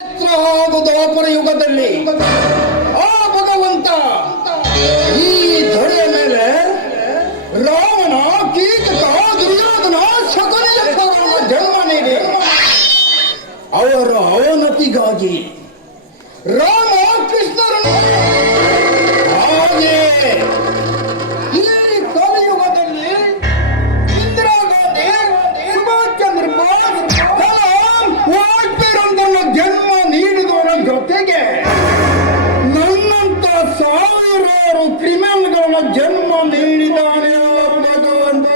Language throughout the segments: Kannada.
ಹಾಗೂ ದ್ವಾಪರ ಯುಗದಲ್ಲಿ ಆ ಭಗವಂತ ಈ ಧರೆಯ ಮೇಲೆ ರಾವಣ, ಕೀಚಕ, ದುರ್ಯೋಧನ, ಶಕುನಿಯ ಜನ್ಮ ನೀಡಿ ಅವರ ಅವನತಿಗಾಗಿ ರಾಮ ಕೃಷ್ಣರನ್ನು ಹಾಗೆ ಈ ಕಲಿಯುಗದಲ್ಲಿ ಇಂದಿರಾ ಗಾಂಧಿ, ಸುಭಾಷ್ ಚಂದ್ರ ಬೋಸ್, ಕಲಾಂ, ವಾಜಪೇಯಿ ಜನ್ಮ ನೀಡಿದವರ ಜೊತೆಗೆ ನನ್ನಂತ ಸಾವಿರಾರು ಕ್ರಿಮಿನಲ್ಗಳ ಜನ್ಮ ನೀಡಿದ್ದಾನೆ ಭಗವಂತ.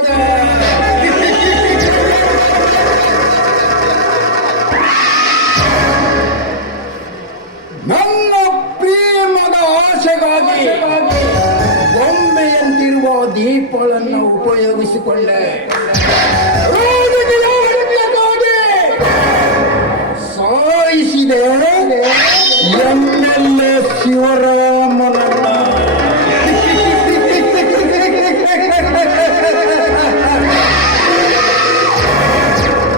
ನನ್ನ ಪ್ರೇಮದ ಆಸೆಗಾಗಿ ಬೊಂಬೆಯಂತಿರುವ ದೀಪಗಳನ್ನು ಉಪಯೋಗಿಸಿಕೊಂಡೆ. ಸಾಯಿಸಿದೆ ಎಮ್ಮೆಲ್ಲೆ ಶಿವರಾಮನನ್ನ.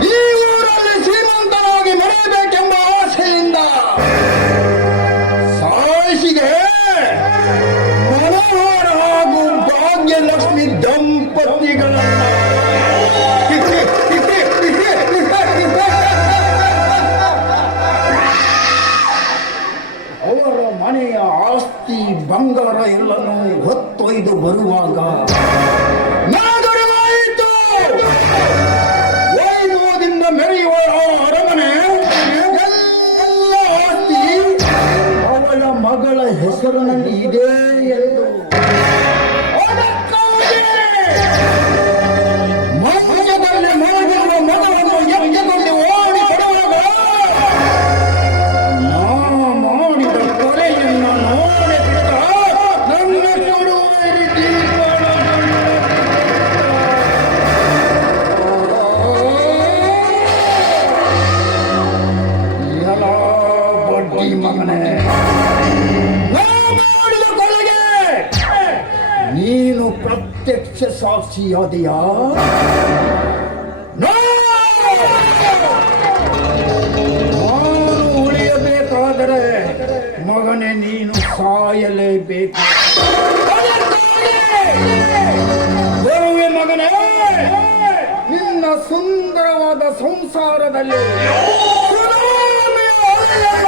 ಈ ಊರಲ್ಲಿ ಶ್ರೀಮಂತನಾಗಿ ಮೆರೆಯಬೇಕೆಂಬ ಆಸೆಯಿಂದ ಸಾಯಿಸಿದೆ ಮನೋಹರ ಹಾಗೂ ಭಾಗ್ಯಲಕ್ಷ್ಮಿ ದಂಪತಿಗಳನ್ನ. ಅವರ ಮನೆಯ ಆಸ್ತಿ ಬಂಗಾರ ಎಲ್ಲನೂ ಹೊತ್ತೊಯ್ದು ಬರುವಾಗ ನನಗರಿವಾಯಿತು, ವೈಭವದಿಂದ ಮೆರೆಯುವ ಆ ಅರಮನೆ ಎಲ್ಲ ಆಸ್ತಿ ಅವಳ ಮಗಳ ಹೆಸರಿನಲ್ಲಿ ಇದೆ ಎಂದು. ಮಂಚದಲ್ಲಿ ಮಲಗಿರುವ ಮಗಳನ್ನು ಎತ್ತಿಕೊಂಡು ಓಡಿ ಕೊಡುವಾಗ ನಾ ಮಾಡಿದ ಕೊಲೆಯನ್ನು ನೋಡಿಬಿಟ್ಟ ನನ್ನ ಕೊಡುವರಿ ಎಲ್ಲ ಬಡ್ಡಿ ಮಗನೇ, ನಾ ಮಾಡಿದ ಕೊಲೆಗೆ ನೀನು ಪ್ರತ್ಯಕ್ಷ ಸಾಕ್ಷಿಯಾದೆಯಾ? ನಾನು ಉಳಿಯಬೇಕಾದರೆ ಮಗನೇ ನೀನು ಸಾಯಲೇಬೇಕು. ಬರುವೆ ಮಗನೇ, ನಿನ್ನ ಸುಂದರವಾದ ಸಂಸಾರದಲ್ಲಿ ಸುನಾಮಿಯ ಅಲೆಯನ್ನು